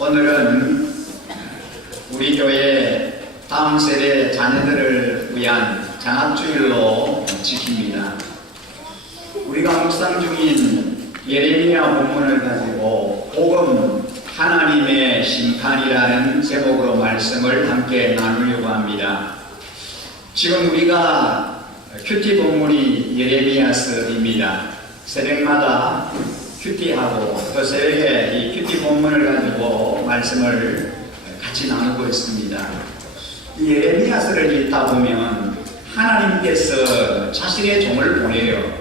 오늘은 우리 교회 다음 세대 자녀들을 위한 장학주일로 지킵니다. 우리가 묵상 중인 예레미야 본문을 가지고 복음 하나님의 심판이라는 제목으로 말씀을 함께 나누려고 합니다. 지금 우리가 큐티 본문이 예레미야서입니다. 새벽마다 큐티하고 또 새벽에 이 큐티 본문을 가지고 말씀을 같이 나누고 있습니다. 이 예레미야서를 읽다 보면 하나님께서 자신의 종을 보내요.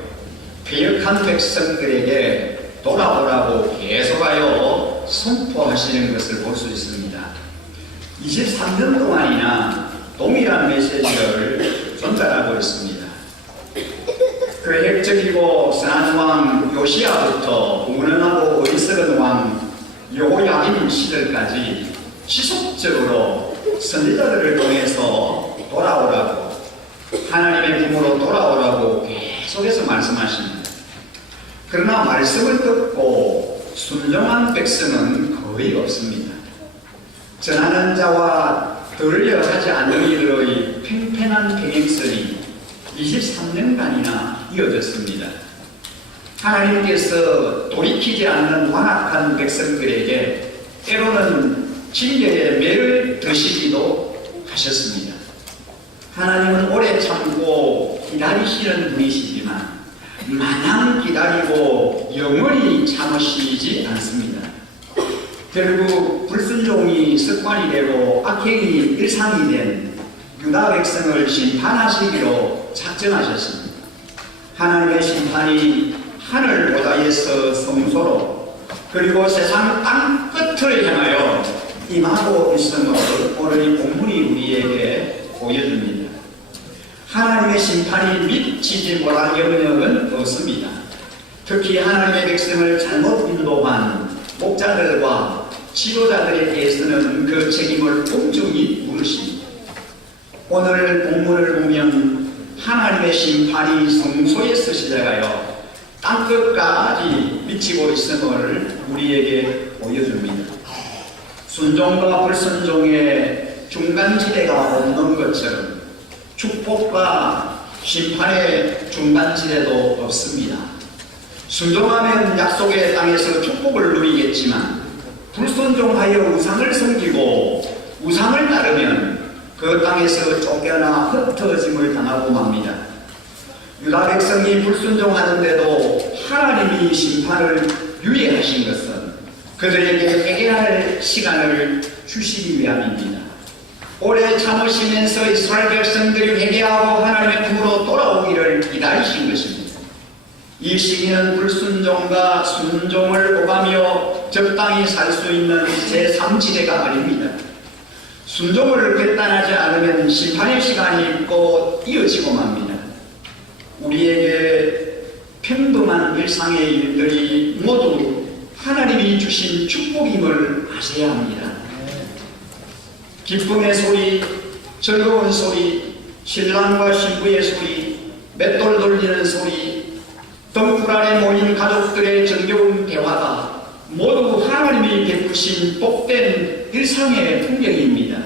패역한 백성들에게 돌아오라고 계속하여 선포하시는 것을 볼 수 있습니다. 23년 동안이나 동일한 메시지를 전달하고 있습니다. 계획적이고 선한 왕 요시야부터 무능하고 어리석은 왕 여호야김 시절까지 지속적으로 선지자들을 통해서 돌아오라고, 하나님의 품으로 돌아오라고 계속해서 말씀하십니다. 그러나 말씀을 듣고 순종한 백성은 거의 없습니다. 전하는 자와 들으려 하지 않는 이들의 팽팽한 병행설이 23년간이나 이어졌습니다. 하나님께서 돌이키지 않는 완악한 백성들에게 때로는 징계의 매를 드시기도 하셨습니다. 하나님은 오래 참고 기다리시는 분이시지만 마냥 기다리고 영원히 참으시지 않습니다. 결국 불순종이 습관이 되고 악행이 일상이 된 유다 백성을 심판하시기로 작정하셨습니다. 하나님의 심판이 하늘보다에서 성소로 그리고 세상 땅 끝을 향하여 임하고 있음을 오늘 이 본문이 우리에게 보여줍니다. 하나님의 심판이 미치지 못한 영역은 없습니다. 특히 하나님의 백성을 잘못 인도한 목자들과 지도자들에 대해서는 그 책임을 엄중히 물으십니다. 오늘 본문을 보면 하나님의 심판이 성소에서 시작하여 땅끝까지 미치고 있음을 우리에게 보여줍니다. 순종과 불순종의 중간지대가 없는 것처럼 축복과 심판의 중간지대도 없습니다. 순종하면 약속의 땅에서 축복을 누리겠지만 불순종하여 우상을 섬기고 우상을 따르면 그 땅에서 쫓겨나 흩어짐을 당하고 맙니다. 유다 백성이 불순종하는데도 하나님이 심판을 유예하신 것은 그들에게 회개할 시간을 주시기 위함입니다. 오래 참으시면서 이스라엘 백성들이 회개하고 하나님의 품으로 돌아오기를 기다리신 것입니다. 이 시기는 불순종과 순종을 오가며 적당히 살 수 있는 제3지대가 아닙니다. 순종을 결단하지 않으면 심판의 시간이 또 이어지고 맙니다. 우리에게 평범한 일상의 일들이 모두 하나님이 주신 축복임을 아셔야 합니다. 기쁨의 소리, 즐거운 소리, 신랑과 신부의 소리, 맷돌 돌리는 소리, 덩굴 안에 모인 가족들의 정겨운 대화가 모두 하나님이 베푸신 복된 일상의 풍경입니다.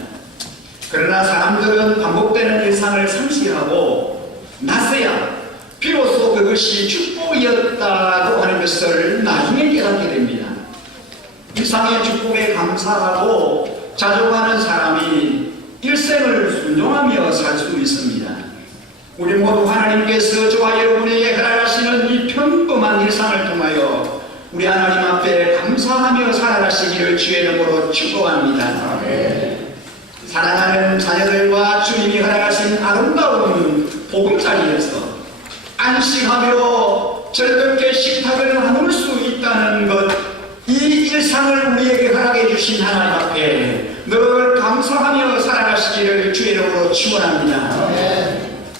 그러나 사람들은 반복되는 일상을 상실하고 나서야 비로소 그것이 축복이었다고 하는 것을 나중에 깨닫게 됩니다. 일상의 축복에 감사하고 자족하는 사람이 일생을 순종하며 살 수 있습니다. 우리 모두 하나님께서 저와 여러분에게 허락하시는 이 평범한 일상을 통하여 우리 하나님 앞에 감사하며 살아가시기를 주의 이름으로 축복합니다. 사랑하는 자녀들과 주님이 허락하신 아름다운 보금자리에서 안식하며 즐겁게 식탁을 나눌 수 있다는 것, 이 일상을 우리에게 허락해 주신 하나님 앞에 늘 감사하며 살아가시기를 주의 이름으로 축원합니다.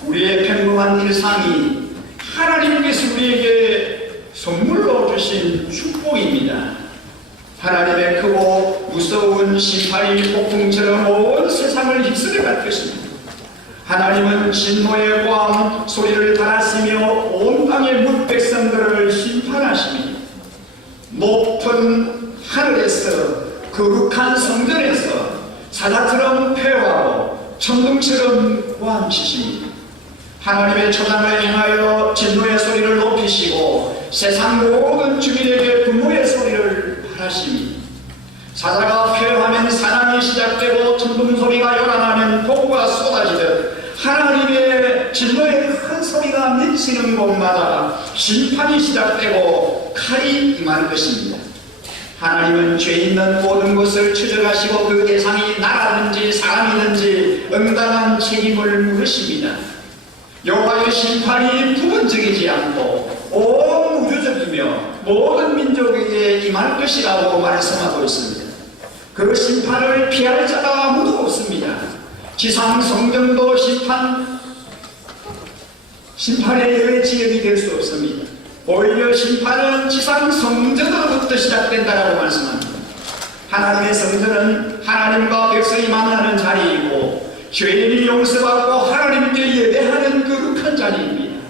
우리의 평범한 일상이 하나님께서 우리에게 선물로 주신 축복입니다. 하나님의 크고 무서운 심판이 폭풍처럼 온 세상을 휩쓸어 갈 것입니다. 하나님은 진노의 광 소리를 달았으며 온 땅의 뭇백성들을 심판하십니다. 높은 하늘에서 거룩한 성전에서 사자처럼 폐허하고 천둥처럼 고함치십니다. 하나님의 초장을 향하여 진노의 소리를 높이시고 세상 모든 주민에게 분노의 소리를 바라십니다. 사자가 폐허하면 사랑이 시작되고 천둥 소리가 요란하면 폭우가 쏟아지듯 하나님의 진노의 큰 소리가 미치는 곳마다 심판이 시작되고 칼이 임하는 것입니다. 하나님은 죄 있는 모든 것을 추적하시고 그 대상이 나라든지 사람이든지 응당한 책임을 물으십니다. 여호와의 심판이 부분적이지 않고 온 우주적이며 모든 민족에게 임할 것이라고 말씀하고 있습니다. 그 심판을 피할 자가 아무도 없습니다. 지상 성전도 심판의 예외 지역이 될 수 없습니다. 오히려 심판은 지상 성전으로부터 시작된다라고 말씀합니다. 하나님의 성전은 하나님과 백성이 만나는 자리이고 죄인이 용서받고 하나님께 예배하는 거룩한 자리입니다.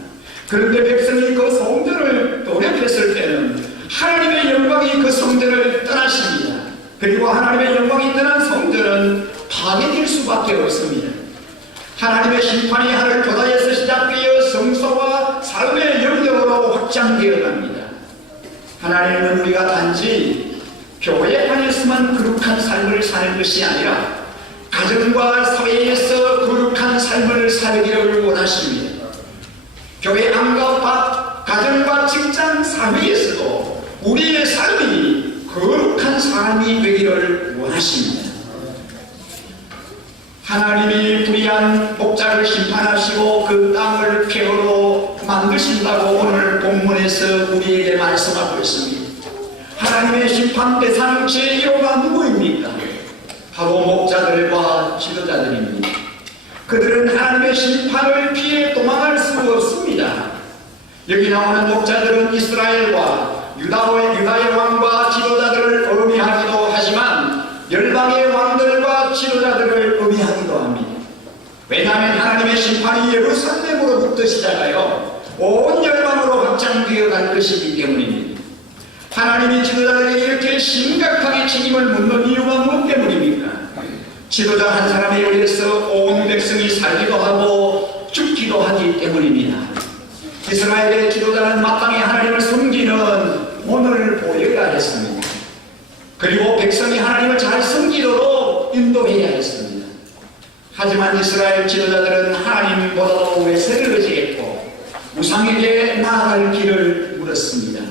그런데 백성이 그 성전을 돌입했을 때는 하나님의 영광이 그 성전을 떠나십니다. 그리고 하나님의 영광이 떠난 성전은 파괴될 수밖에 없습니다. 하나님의 심판이 하늘 바다에서 시작되어 성소와 삶의 영역으로 확장되어 갑니다. 하나님은 우리가 단지 교회 안에서만 거룩한 삶을 사는 것이 아니라 가정과 사회에서 거룩한 삶을 살기를 원하십니다. 교회 안과 밖, 가정과 직장, 사회에서도 우리의 삶이 거룩한 삶이 되기를 원하십니다. 하나님이 불의한 목자를 심판하시고 그 땅을 폐허로 만드신다고 오늘 본문에서 우리에게 말씀하고 있습니다. 하나님의 심판 대상 제1호가 누구입니까? 바로 목자들과 지도자들입니다. 그들은 하나님의 심판을 피해 도망할 수 없습니다. 여기 나오는 목자들은 이스라엘과 유다의 왕과 지도자들을 의미하기도 하지만 열방의 왕들과 지도자들을 의미하기도 합니다. 왜냐하면 하나님의 심판이 예루살렘으로부터 시작하여 온 열방으로 확장되어 갈 것이기 때문입니다. 하나님이 지도자들에게 이렇게 심각하게 책임을 묻는 이유가 무엇 때문입니까? 지도자 한 사람에 의해서 온 백성이 살기도 하고 죽기도 하기 때문입니다. 이스라엘의 지도자는 마땅히 하나님을 섬기는 본을 보여야 했습니다. 그리고 백성이 하나님을 잘 섬기도록 인도해야 했습니다. 하지만 이스라엘 지도자들은 하나님보다도 외세를 의지했고 우상에게 나아갈 길을 물었습니다.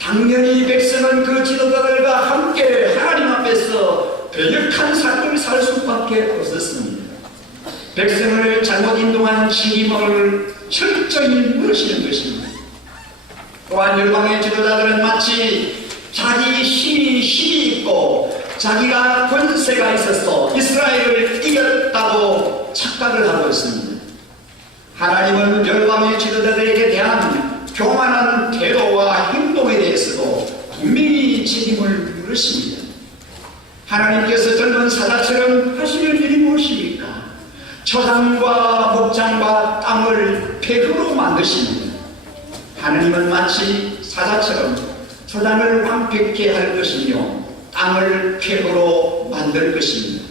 당연히 백성은 그 지도자들과 함께 하나님 앞에서 배역한 삶을 살 수밖에 없었습니다. 백성을 잘못 인도한 책임을 철저히 물으시는 것입니다. 또한 열방의 지도자들은 마치 자기 힘이 있고 자기가 권세가 있어서 이스라엘을 이겼다고 착각을 하고 있습니다. 하나님은 열방의 지도자들에게 대한 교만한 태도와 행동에 대해서도 분명히 책임을 물으십니다. 하나님께서 젊은 사자처럼 하시는 일이 무엇입니까? 초장과 목장과 땅을 폐허로 만드십니다. 하나님은 마치 사자처럼 초장을 완벽히 할 것이며 땅을 폐허로 만들 것입니다.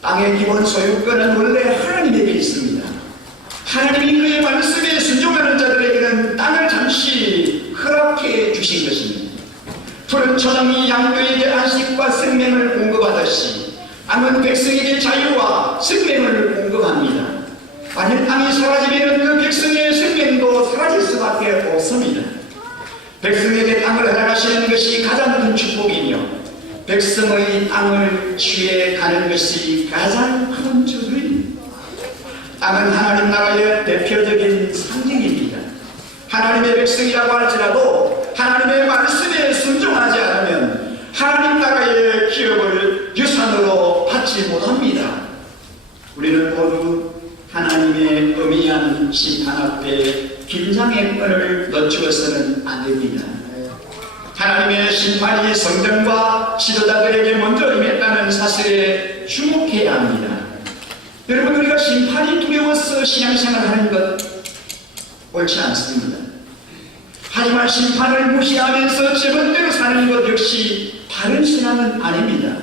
땅의 기본 소유권은 원래 하나님에게 있습니다. 하나님이 그의 말씀에 순종하는 자들에게는 땅을 잠시 허락해 주신 것입니다. 푸른 초장이 양떼에게 안식과 생명을 공급하듯이 땅은 백성에게 자유와 생명을 공급합니다. 만일 땅이 사라지면 그 백성의 생명도 사라질 수밖에 없습니다. 백성에게 땅을 허락하시는 것이 가장 큰 축복이며 백성의 땅을 취해 가는 것이 가장 큰 저주입니다. 땅은 하나님 나라의 대표적인 상징입니다. 하나님의 백성이라고 할지라도 하나님의 말씀에 순종하지 않으면 하나님 나라의 기업을 유산으로 받지 못합니다. 우리는 모두 하나님의 엄미한 심판 앞에 긴장의 끈을 늦추어서는 안 됩니다. 하나님의 심판이 성전과 지도자들에게 먼저 임했다는 사실에 주목해야 합니다. 여러분, 우리가 심판이 두려워서 신앙생활을 하는 것 옳지 않습니다. 하지만 심판을 무시하면서 제 멋대로 사는 것 역시 바른 신앙은 아닙니다.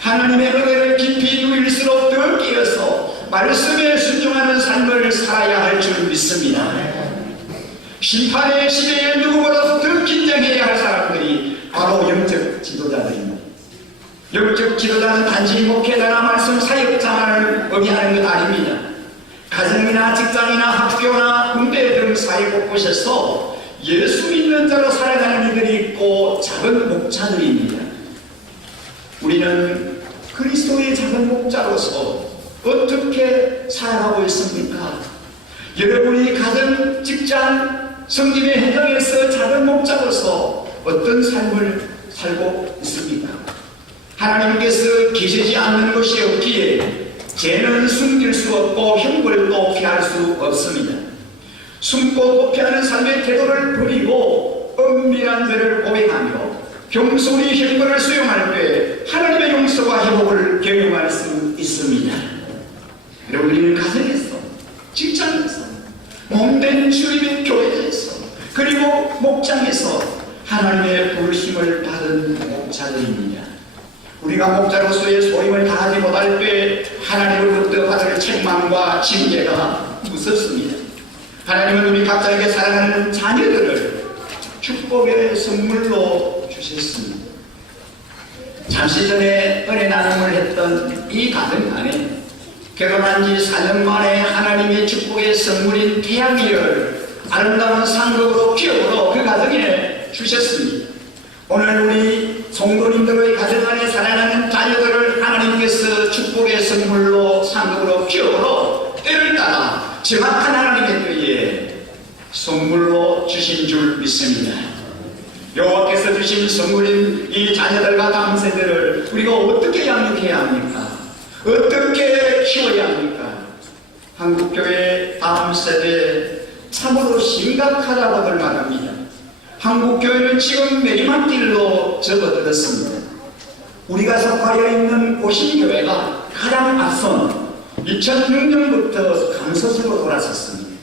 하나님의 은혜를 깊이 누릴수록 더 깨어서 말씀에 순종하는 삶을 살아야 할 줄 믿습니다. 심판의 시대에 누구보다도 더 긴장해야 할 사람들이 바로 영적 지도자들입니다. 영적 지도자는 단지 목회자나 말씀 사역자만을 의미하는 것 아닙니다. 가정이나 직장이나 학교나 군대 등 사회 곳곳에서 예수 믿는 자로 살아가는 이들이 있고 작은 목자들입니다. 우리는 그리스도의 작은 목자로서 어떻게 살아가고 있습니까? 여러분이 가정, 직장, 성김의 현장에서 작은 목자로서 어떤 삶을 살고 있습니까? 하나님께서 계시지 않는 것이 없기에 죄는 숨길 수 없고 형벌도 피할 수 없습니다. 숨고 도피하는 삶의 태도를 버리고 은밀한 죄를 고백하며 겸손히 형벌을 수용할 때 하나님의 용서와 회복을 경험할 수 있습니다. 여러분이 가정에서, 직장에서, 몸된 주님의 교회에서, 그리고 목장에서 하나님의 부르심을 받은 목자들입니다. 우리가 목자로서의 소임을 다하지 못할 때 하나님으로부터 받을 책망과 징계가 무섭습니다. 하나님은 우리 각자에게 사랑하는 자녀들을 축복의 선물로 주셨습니다. 잠시 전에 은혜 나눔을 했던 이 가정 안에 결혼한 지 4년 만에 하나님의 축복의 선물인 태양이를 아름다운 상급으로 기업으로 그 가정에 주셨습니다. 오늘 우리 성도님들의 가정 안에 사랑하는 자녀들을 하나님께서 축복의 선물로 상급으로 기업으로 때를 따라 정확한 하나님의 때에 선물로 주신 줄 믿습니다. 여호와께서 주신 선물인 이 자녀들과 다음 세대를 우리가 어떻게 양육해야 합니까? 어떻게 키워야 합니까? 한국교회 다음 세대 참으로 심각하다고들 말합니다. 한국교회는 지금 내리막길로 접어들었습니다. 우리가 속하여 있는 고신교회가 가장 앞선 2006년부터 감소세로 돌아섰습니다.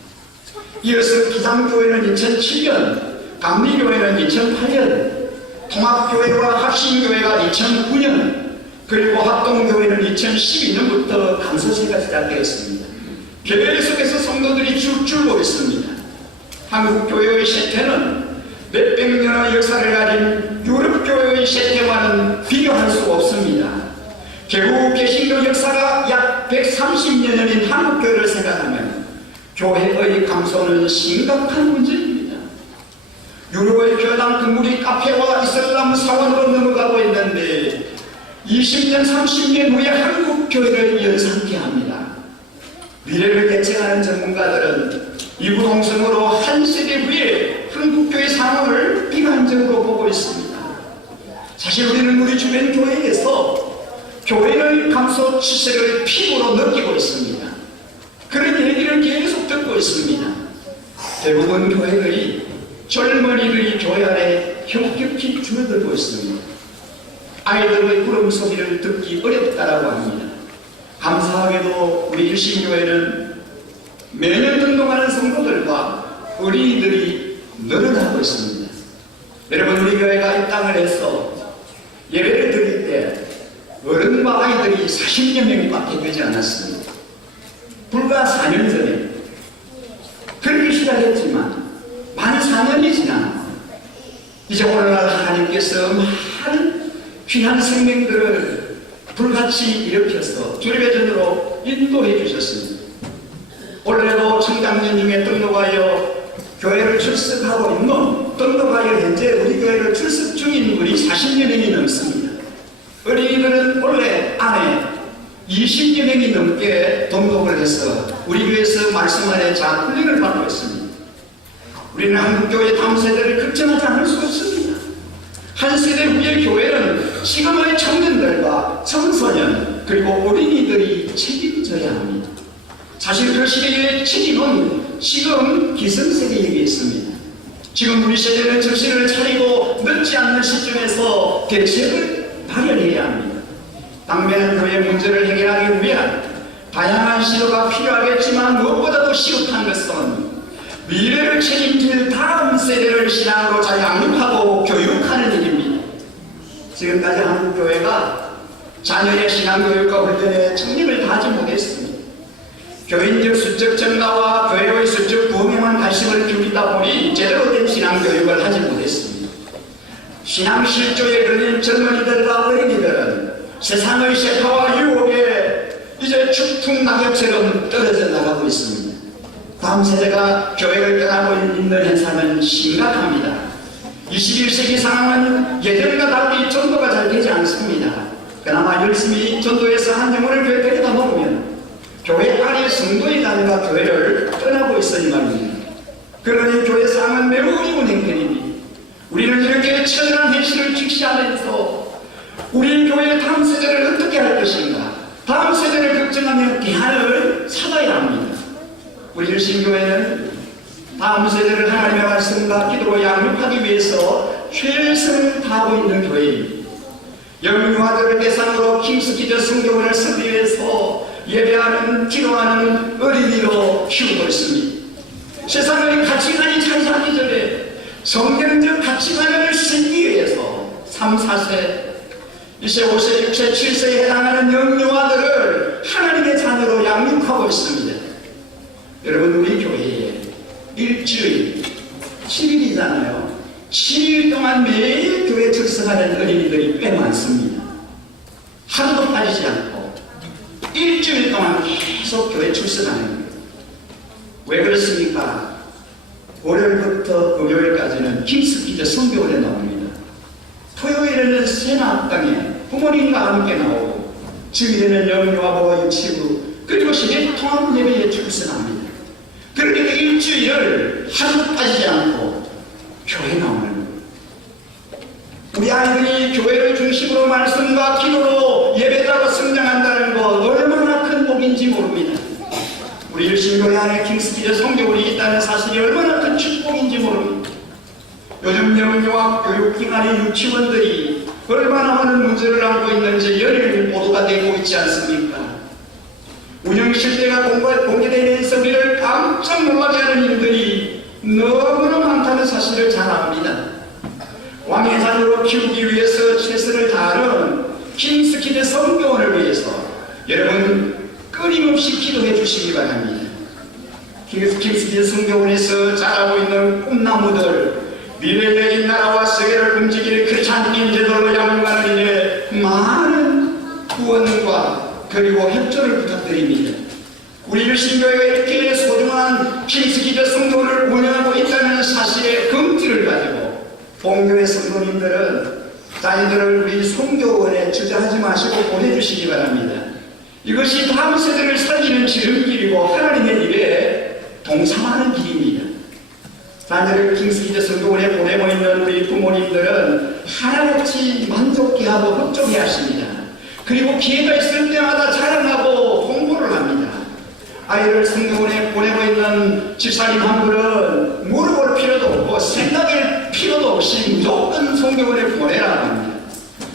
이어서 기장교회는 2007년, 감리교회는 2008년, 통합교회와 합신교회가 2009년, 그리고 합동교회는 2012년부터 감소세가 시작되었습니다. 계속해서 성도들이 줄줄고 있습니다. 한국교회의 쇠퇴는 몇백 년의 역사를 가진 유럽교회의 쇠퇴와는 비교할 수 없습니다. 개국 개신교 역사가 약 130년인 한국교회를 생각하면 교회의 감소는 심각한 문제입니다. 유럽의 교당 건물이 카페와 이슬람 사원으로 넘어가고 있는데 20년, 30년 후에 한국교회를 연상케 합니다. 미래를 예측하는 전문가들은 이구동성으로 한 세대 후에 한국교회 상황을 비관적으로 보고 있습니다. 사실 우리는 우리 주변 교회에서 교회의 감소 추세를 피부로 느끼고 있습니다. 그런 얘기를 계속 듣고 있습니다. 대부분 교회들이 젊은이들이 교회 안에 현격히 줄어들고 있습니다. 아이들의 울음소리를 듣기 어렵다라고 합니다. 감사하게도 우리 일신교회는 매년 등록하는 성도들과 어린이들이 늘어나고 있습니다. 여러분, 우리 교회가 입당을 해서 예배를 드릴 때 어른과 아이들이 40여 명밖에 되지 않았습니다. 불과 4년 전에 그렇게 시작했지만 만 4년이 지나 이제 오늘날 하나님께서 많은 귀한 생명들을 불같이 일으켜서 주님의 전으로 인도해 주셨습니다. 올해도 청장년 중에 등록하여 교회를 출석하고 있는, 등록하여 현재 우리 교회를 출석 중인 분이 40여 명이 넘습니다. 어린이들은 원래 안에 20여 명이 넘게 등록을 해서 우리 교회에서 말씀 안에 잘 훈련을 받고 있습니다. 우리는 한국교회 다음 세대를 걱정하지 않을 수 없습니다. 한 세대 후의 교회는 지금의 청년들과 청소년 그리고 어린이들이 책임져야 합니다. 사실 그 시대의 책임은 지금 기성세대에게 있습니다. 지금 우리 세대는 정신을 차리고 늦지 않는 시점에서 대책을 마련해야 합니다. 당면한 교회 문제를 해결하기 위한 다양한 시도가 필요하겠지만 무엇보다도 시급한 것은 미래를 책임질 다음 세대를 신앙으로 잘 양육하고 교육하는 일입니다. 지금까지 한국교회가 자녀의 신앙교육과 훈련에 청림을 다하지 못했습니다. 교인적 수적 증가와 교회의 수적 부흥에만 관심을 기울이다 보니 제대로 된 신앙교육을 하지 못했습니다. 신앙 실조에 걸린 젊은이들과 어린이들은 세상의 세파와 유혹에 이제 축풍 낙엽처럼 떨어져 나가고 있습니다. 다음 세대가 교회를 떠나고 있는 현상은 심각합니다. 21세기 상황은 예전과 달리 전도가 잘 되지 않습니다. 그나마 열심히 전도해서 한 영혼을 교회 데려다 놓으면 교회 안에 성도의 자녀가 교회를 떠나고 있으니 말입니다. 그러니 교회 상황은 매우 어려운 행편입니다. 우리는 이렇게 처절한 현실을 직시하면서 우리 교회의 다음 세대를 어떻게 할 것인가, 다음 세대를 걱정하며 대안을 찾아야 합니다. 우리 열심교회는 다음 세대를 하나님의 말씀과 기도로 양육하기 위해서 최선을 다하고 있는 교회입니다. 영유아들을 대상으로 킹스키드 성교원을 설립해서 예배하는, 기도하는 어린이로 키우고 있습니다. 세상의 가치관이 차지하기 전에 성경적 가치관을 쓰기 위해서 3, 4세, 2세, 5세, 6세, 7세에 해당하는 영유아들을 하나님의 자녀로 양육하고 있습니다. 여러분, 우리 교회에 일주일 7일이잖아요. 7일 동안 매일 교회 출석하는 어린이들이 꽤 많습니다. 하루도 빠지지 않고 일주일 동안 계속 교회 출석하는 거예요. 왜 그렇습니까? 월요일부터 금요일까지는 킹스키드 성교원에 나옵니다. 토요일에는 세나학당에 부모님과 함께 나오고, 주일에는 영유아보호 유치부, 그리고 시대 통합 예배에 출석합니다. 그러니까 일주일을 하루도 빠지지 않고 교회 나오는 거예요. 우리 아이들이 교회를 중심으로 말씀과 기도로 예배자로 성장한다는 것 얼마나 큰 복인지 모릅니다. 우리 열심교회 안에 킹스키드 성교원이 있다는 사실이 얼마나 큰 축복인지 모릅니다. 요즘 영유아 교육기관의 유치원들이 얼마나 많은 문제를 안고 있는지 열일 보도가 되고 있지 않습니까? 운영 실태가 공개되면서 우리를 깜짝 놀라게 하는 일들이 너무나 많다는 사실을 잘 압니다. 왕의 자녀로 키우기 위해서 최선을 다하는 킹스키드 성교원을 위해서 여러분 끊임없이 기도해 주시기 바랍니다. 킹스키드 성교원에서 자라고 있는 꿈나무들, 미래의 나라와 세계를 움직일 크리스찬 인재들로 양육하는 일에 많은 후원과 그리고 협조를 부탁드립니다. 우리 열심교회가 이렇게 소중한 킹스키드 성도를 운영하고 있다는 사실에 긍지를 가지고 본교회 성도님들은 자녀들을 우리 성교원에 주저하지 마시고 보내주시기 바랍니다. 이것이 다음 세대를 살리는 지름길이고 하나님의 일에 동참하는 길입니다. 자녀를 킹스키드 성교원에 보내고 있는 우리 부모님들은 하나같이 만족해 하고 흡족해 하십니다. 그리고 기회가 있을 때마다 자랑하고 홍보를 합니다. 아이를 성교원에 보내고 있는 집사님 한 분은 물어볼 필요도 없고 생각할 필요도 없이 무조건 성교원에 보내라고 합니다.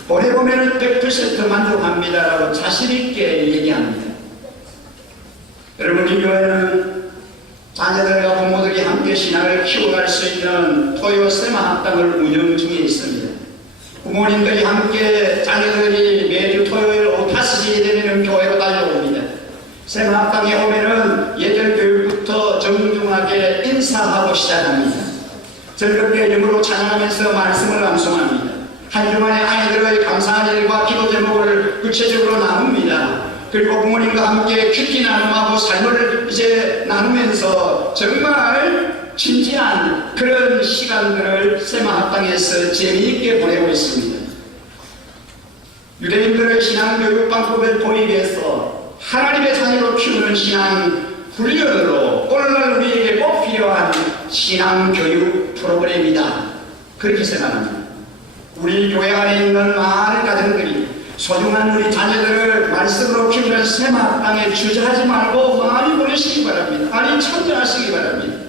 보내보면 100% 만족합니다라고 자신있게 얘기합니다. 여러분, 이 교회는 자녀들과 부모들이 함께 신앙을 키워갈 수 있는 토요 세마 학당을 운영 중에 있습니다. 부모님들이 함께 자녀들이 매주 토요일 오후 5시에 되면 교회로 달려옵니다. 세마 학당에 오면은 예절 교육부터 정중하게 인사하고 시작합니다. 즐겁게 영으로 찬양하면서 말씀을 암송합니다. 한 주만에 아이들의 감사한 일과 기도 제목을 구체적으로 나눕니다. 그리고 부모님과 함께 퀴키 나눔하고 삶을 이제 나누면서 정말 진지한 그런 시간들을 세마학당에서 재미있게 보내고 있습니다. 유대인들의 신앙교육 방법을 도입해서 하나님의 자녀로 키우는 신앙 훈련으로 오늘날 우리에게 꼭 필요한 신앙교육 프로그램이다. 그렇게 생각합니다. 우리 교회 안에 있는 많은 가정들이 소중한 우리 자녀들을 말씀으로 키우는 세마학당에 주저하지 말고 많이 보내시기 바랍니다. 많이 참여하시기 바랍니다.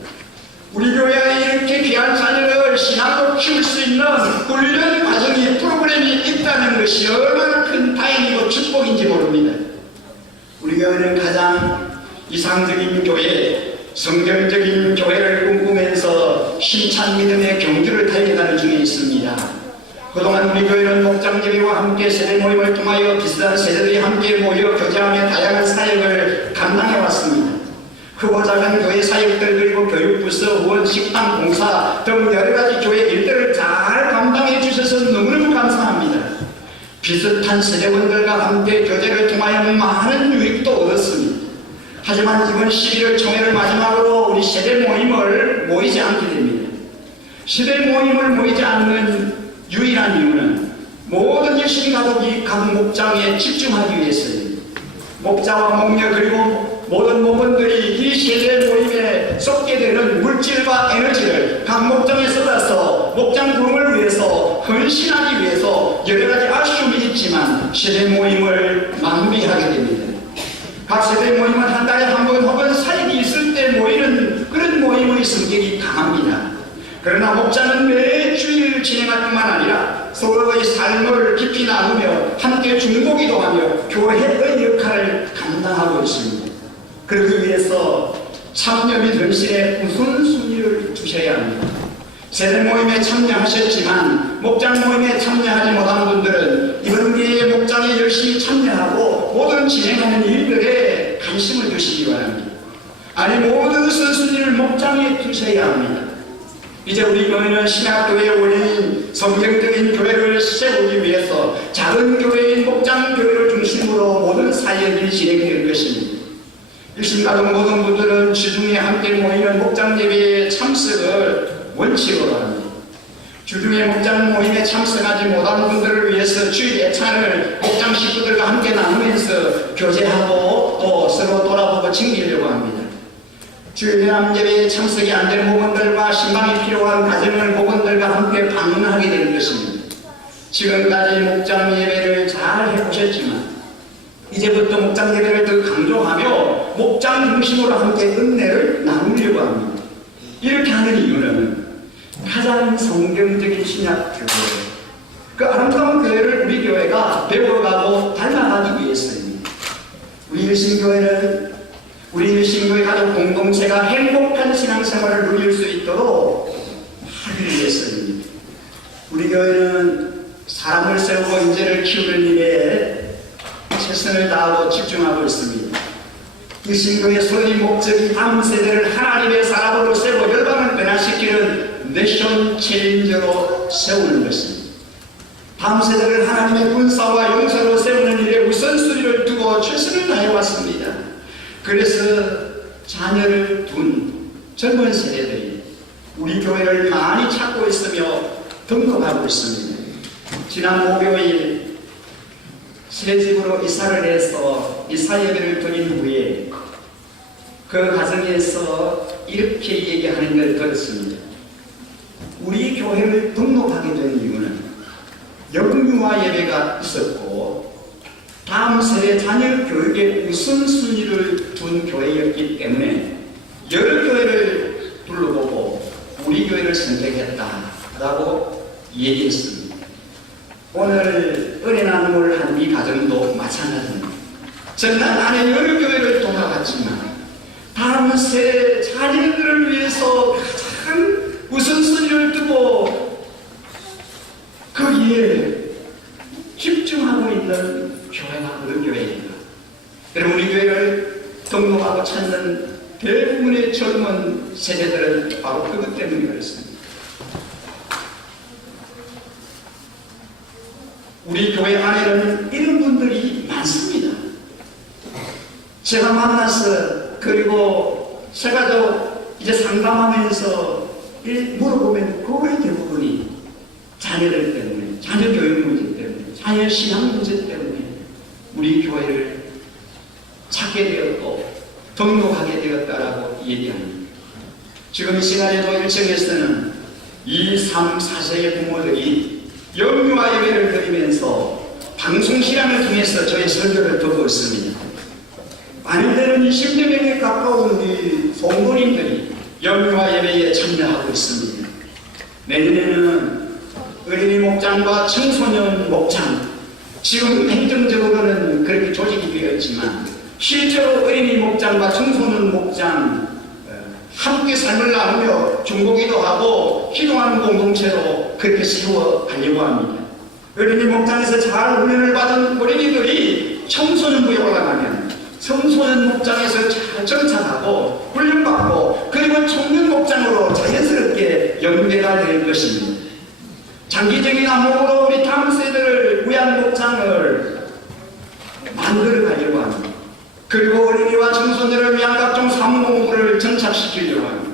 우리 교회 안에 이렇게 귀한 자녀를 신앙으로 키울 수 있는 훈련 과정이 프로그램이 있다는 것이 얼마나 큰 다행이고 축복인지 모릅니다. 우리 교회는 가장 이상적인 교회, 성경적인 교회를 꿈꾸면서 힘찬 믿음의 경주를 달려가는 중에 있습니다. 그동안 우리 교회는 목장 예배와 함께 세대 모임을 통하여 비슷한 세대들이 함께 모여 교제하며 다양한 사역을 감당해 왔습니다. 크고 작은 교회 사역들 그리고 교육부서, 후원, 식당, 공사 등 여러가지 교회 일들을 잘 감당해 주셔서 너무너무 감사합니다. 비슷한 세대원들과 함께 교제를 통하여 많은 유익도 얻었습니다. 하지만 이번 11월 총회를 마지막으로 우리 세대 모임을 모이지 않게 됩니다. 세대 모임을 모이지 않는 유일한 이유는 모든 열심히 가족이 각 목장에 집중하기 위해서입니다. 목자와 목녀 그리고 모든 목원들이 이 세대 모임에 쏟게 되는 물질과 에너지를 각 목장에 쏟아서 목장 부흥을 위해서 헌신하기 위해서 여러가지 아쉬움이 있지만 세대 모임을 낭비하게 됩니다. 각 세대 모임은 한 달에 한 번 혹은 사역이 있을 때 모이는 그런 모임의 성격이 강합니다. 그러나 목자는 매 주일 진행할 뿐만 아니라 서로의 삶을 깊이 나누며 함께 중보기도 하며 교회의 역할을 감당하고 있습니다. 그러기 위해서 참여 및 헌신에 우선순위를 두셔야 합니다. 세대 모임에 참여하셨지만 목장 모임에 참여하지 못한 분들은 이번 기회에 목장에 열심히 참여하고 모든 진행하는 일들에 관심을 두시기 바랍니다. 아니 모든 우선순위를 목장에 두셔야 합니다. 이제 우리 교회는 신약교회의 원인인 성경적인 교회를 세우기 위해서 작은 교회인 목장 교회를 중심으로 모든 사역이 진행될 것입니다. 일심가족 모든 분들은 주중에 함께 모이는 목장 예배에 참석을 원칙으로 합니다. 주중에 목장 모임에 참석하지 못한 분들을 위해서 주일 예찬을 목장 식구들과 함께 나누면서 교제하고 또 서로 돌아보고 챙기려고 합니다. 주일 예남 예배에 참석이 안 된 목원들과 신방이 필요한 가정을 목원들과 함께 방문하게 될 것입니다. 지금까지 목장 예배를 잘 해보셨지만 이제부터 목장 예배를 더 강조하며 목장 중심으로 함께 은혜를 나누려고 합니다. 이렇게 하는 이유는 가장 성경적인 신약 교회, 그 아름다운 교회를 우리 교회가 배워가고 닮아가기 위해서입니다. 우리 일신교회 가족 공동체가 행복한 신앙생활을 누릴 수 있도록 하기 위해서입니다. 우리 교회는 사람을 세우고 인재를 키우는 일에 최선을 다하고 집중하고 있습니다. 일신교회의 소인 목적이 다음 세대를 하나님의 사람으로 세우고 열방을 변화시키는 내션 체인저로 세우는 것입니다. 다음 세대를 하나님의 군사와 용서로 세우는 일에 우선순위를 두고 최선을 다해왔습니다. 그래서 자녀를 둔 젊은 세대들이 우리 교회를 많이 찾고 있으며 등록하고 있습니다. 지난 목요일 새 집으로 이사를 해서 이사 예배를 드린 후에 그 가정에서 이렇게 얘기하는 걸 들었습니다. 우리 교회를 등록하게 된 이유는 영유아 예배가 있었고 다음 세대 자녀 교육에 우선순위를 둔 교회였기 때문에 여러 교회를 둘러보고 우리 교회를 선택했다라고 얘기했습니다. 오늘 은혜 나눔을 한 이 가정도 마찬가지입니다. 전날 안에 여러 교회를 돌아갔지만 다음 세대 자녀들을 위해서 가장 우선순위를 두고 거기에 집중하고 있는 교회가 어느 교회인가? 여러분 우리 교회를 등록하고 찾는 대부분의 젊은 세대들은 바로 그것 때문에 그렇습니다. 우리 교회 안에는 이런 분들이 많습니다. 제가 만나서 그리고 제가 이제 상담하면서 물어보면 거의 대부분이 자녀들 때문에, 자녀 교육 문제 때문에, 자녀 신앙 문제 때문에 우리 교회를 찾게 되었고 등록하게 되었다라고 얘기합니다. 지금 이 시간에도 일정에서는 2, 3, 4세의 부모들이 영유아 예배를 드리면서 방송 시간을 통해서 저희 설교를 듣고 있습니다. 많은 데는 20여 명에 가까운 이 성도님들이 영유아 예배에 참여하고 있습니다. 내년에는 어린이 목장과 청소년 목장, 지금 행정적으로는 그렇게 조직이 되어 있지만 실제로 어린이 목장과 청소년 목장 함께 삶을 나누며 중보기도 하고 기도하는 공동체로 그렇게 세워가려고 합니다. 어린이 목장에서 잘 훈련을 받은 어린이들이 청소년부에 올라가면 청소년 목장에서 잘 정착하고 훈련받고 그리고 청년 목장으로 자연스럽게 연계가 될 것입니다. 장기적인 안목으로 우리 다음 세대를 위한 목장을 만들어 가려고 합니다. 그리고 어린이와 청소년을 위한 각종 사무공부를 정착시키려고 합니다.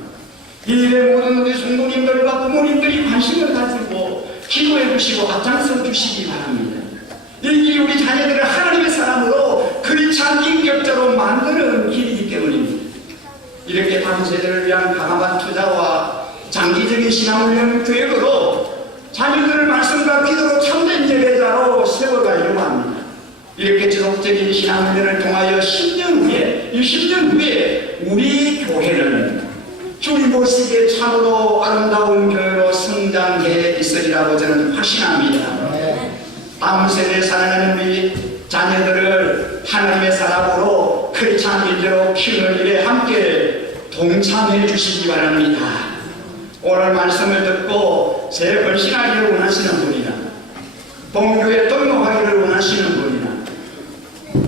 이 일에 모든 우리 성도님들과 부모님들이 관심을 가지고 기도해 주시고 앞장서 주시기 바랍니다. 이 길이 우리 자녀들을 하나님의 사람으로 그리찬 인격자로 만드는 길이기 때문입니다. 이렇게 다음 세대를 위한 과감한 투자와 장기적인 신앙훈련 계획으로 자녀들을 말씀과 기도로 참된 예배자로 세워가려고 합니다. 이렇게 지속적인 신앙훈련을 통하여 10년 후에, 이 10년 후에 우리 교회는 주님 보시기에 참으로 아름다운 교회로 성장해 있으리라고 저는 확신합니다. 다음 세대에 살아가는 우리 자녀들을 하나님의 사람으로 크리스찬 인재로 키우는 일에 함께 동참해 주시기 바랍니다. 오늘 말씀을 듣고 재헌신하기를 원하시는 분이나 본교에 등록하기를 원하시는 분이나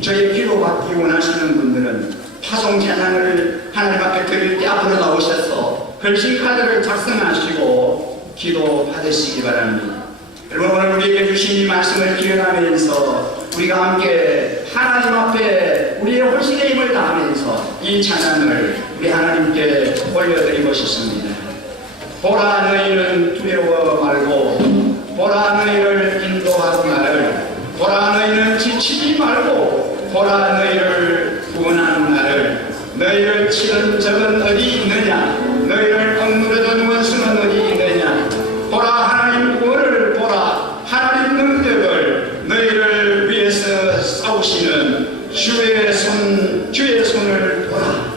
저의 기도받기 원하시는 분들은 파송 찬양을 하나님 앞에 드릴 때 앞으로 나오셔서 헌신 카드를 작성하시고 기도 받으시기 바랍니다. 여러분, 오늘 우리에게 주신 이 말씀을 기억하면서 우리가 함께 하나님 앞에 우리의 헌신의 힘을 다하면서 이 찬양을 우리 하나님께 올려드리고 싶습니다. 보라, 너희는 두려워 말고, 보라, 너희를 인도하는 나를, 보라, 너희는 지치지 말고, 보라, 너희를 구원하는 나를, 너희를 치는 적은 어디 있느냐, 너희를 억누르던 원수는 어디 있느냐, 보라, 하나님 구원을 보라, 하나님 능력을, 너희를 위해서 싸우시는 주의 손을 보라.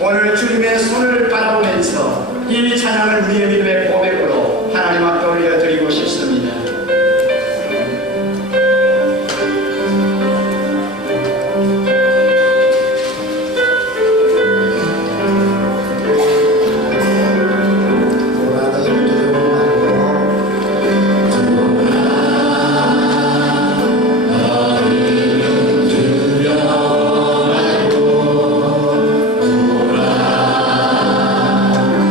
오늘 주님의 손을 바라보면서 이 찬양을 우리의 믿음의 고백으로 하나님 앞에 올려드리고 싶습니다. Yeah.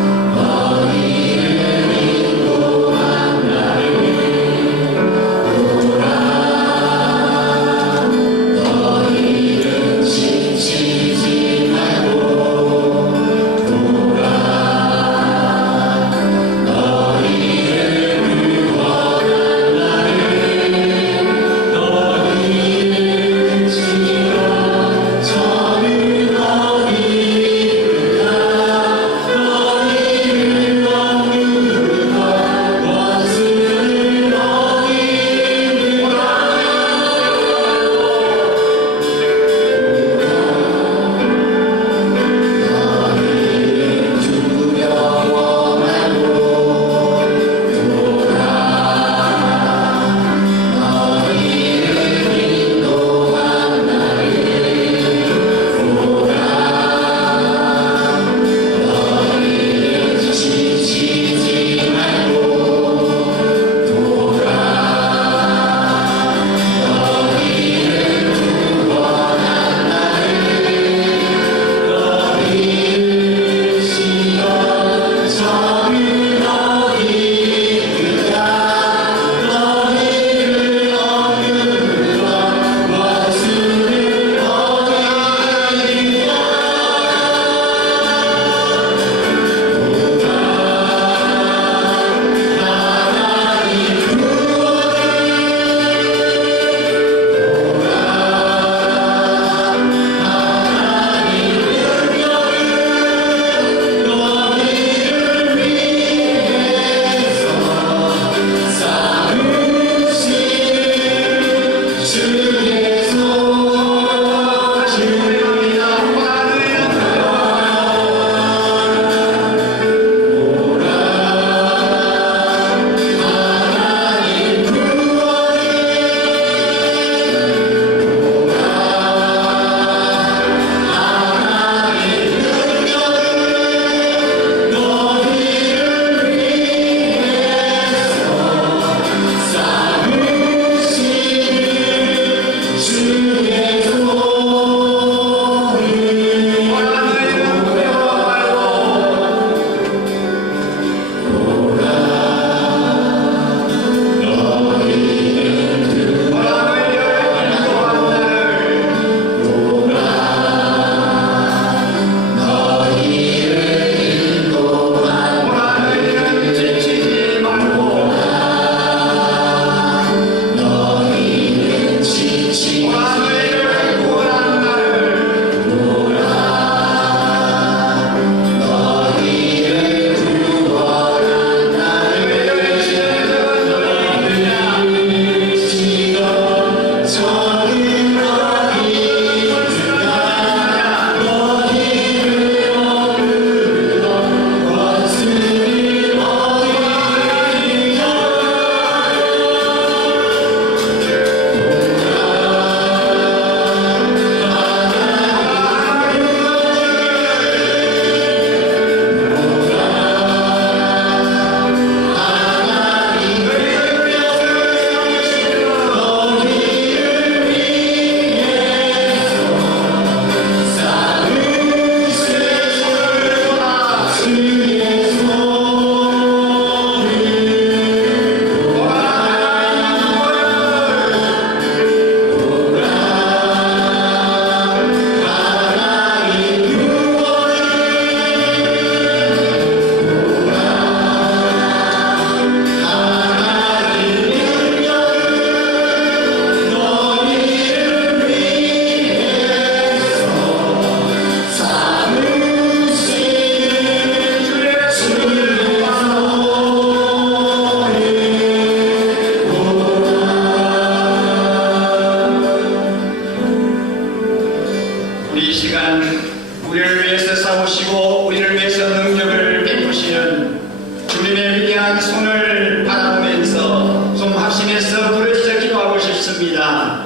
찾아오시고 우리를 위해서 능력을 베푸시는 주님의 위대한 손을 바라보면서 좀 합심해서 부르짖어 기도하고 싶습니다.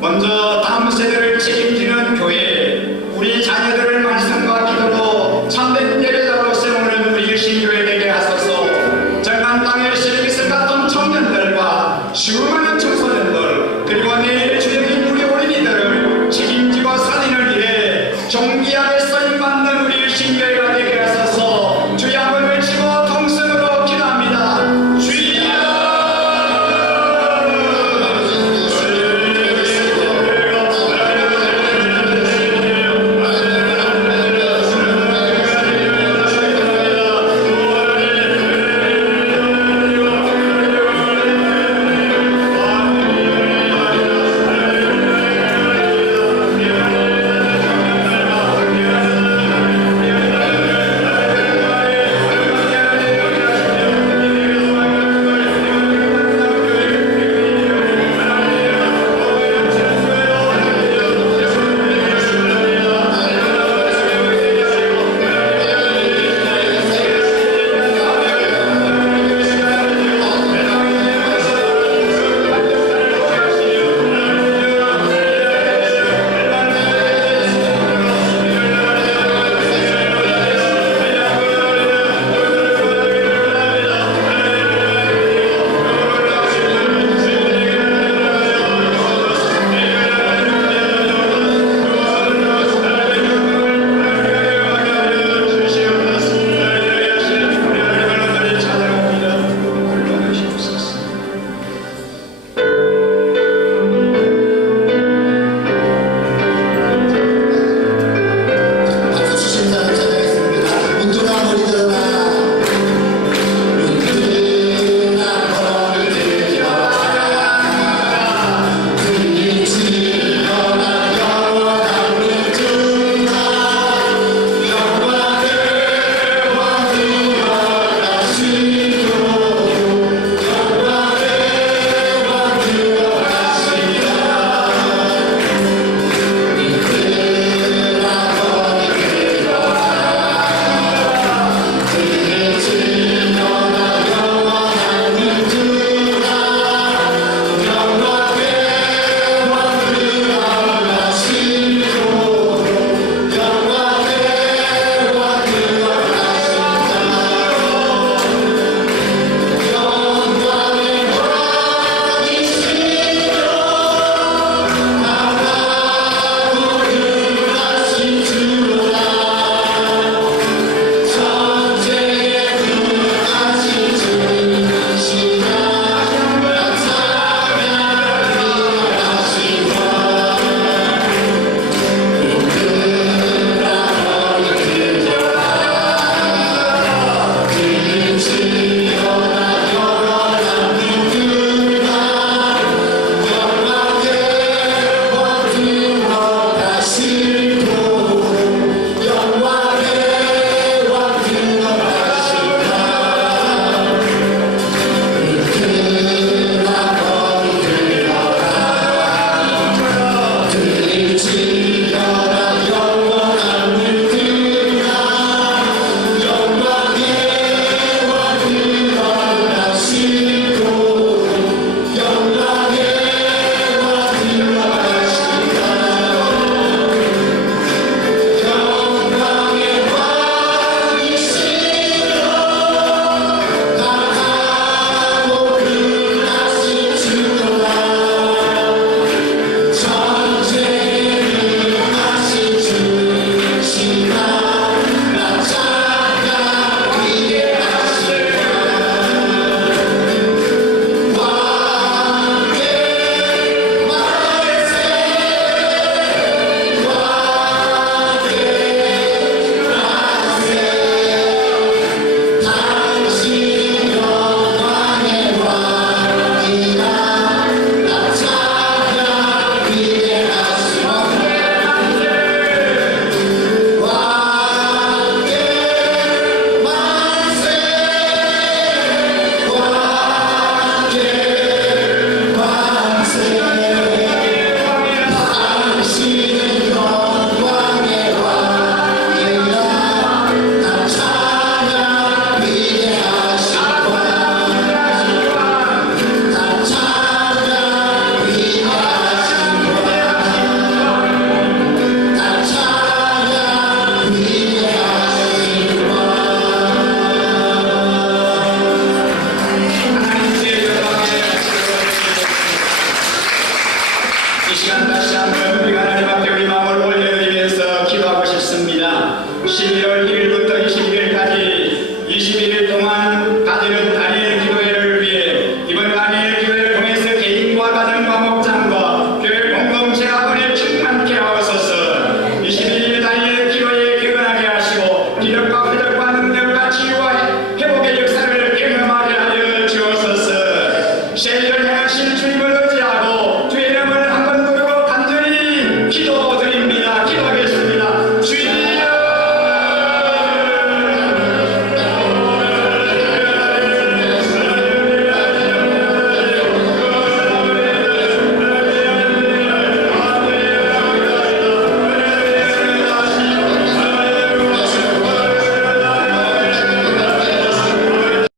먼저 다음 세대를 책임지는 교회, 우리 자녀들을 말씀과 기도로 참된 예배자로 세우는 우리 일신교회 되게 하소서. 정말 땅의 시리기스 같은 청년들과 수많은 청소년들 그리고 내일 주역인 우리 어린이들을 책임지고 살리는 일에 종기하게 쓰임받는 우리 일신교회가 되게 하소서. 주의 한번 외치고 통성으로 기도합니다. 주여 다시 한번 우리가 하나님 앞에